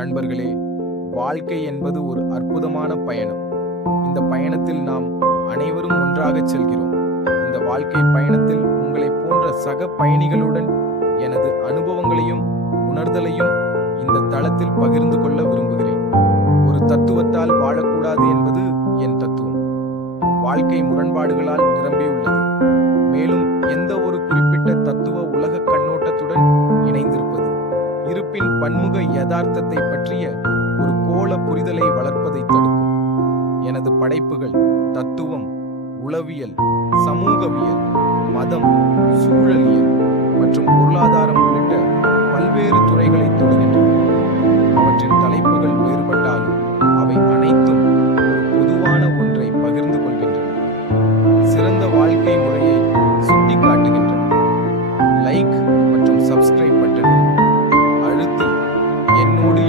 நண்பர்களே, வாழ்க்கை என்பது ஒரு அற்புதமான பயணம். இந்த பயணத்தில் நாம் அனைவரும் ஒன்றாகச் செல்கிறோம். இந்த வாழ்க்கை பயணத்தில் உங்களைப் போன்ற சக பயணிகளுடன் எனது அனுபவங்களையும் உணர்தலையும் இந்த தளத்தில் பகிர்ந்து கொள்ள விரும்புகிறேன். ஒரு தத்துவத்தால் வாழக்கூடாது என்பது என் தத்துவம். வாழ்க்கை முரண்பாடுகளால் நிரம்பியுள்ளது. மேலும் எந்த ஒரு குறிப்பிட்ட தத்துவ உலக கண்ணோட்டத்துடன் இணைந்திருப்பது இருப்பின் பன்முக யதார்த்தத்தை பற்றிய ஒரு கோள புரிதலை வளர்ப்பதை தடுக்கும். எனது படைப்புகள் தத்துவம், உளவியல், சமூகவியல், மதம், சூழலியல் மற்றும் பொருளாதாரம் உள்ளிட்ட பல்வேறு துறைகளை தொடுகின்றன.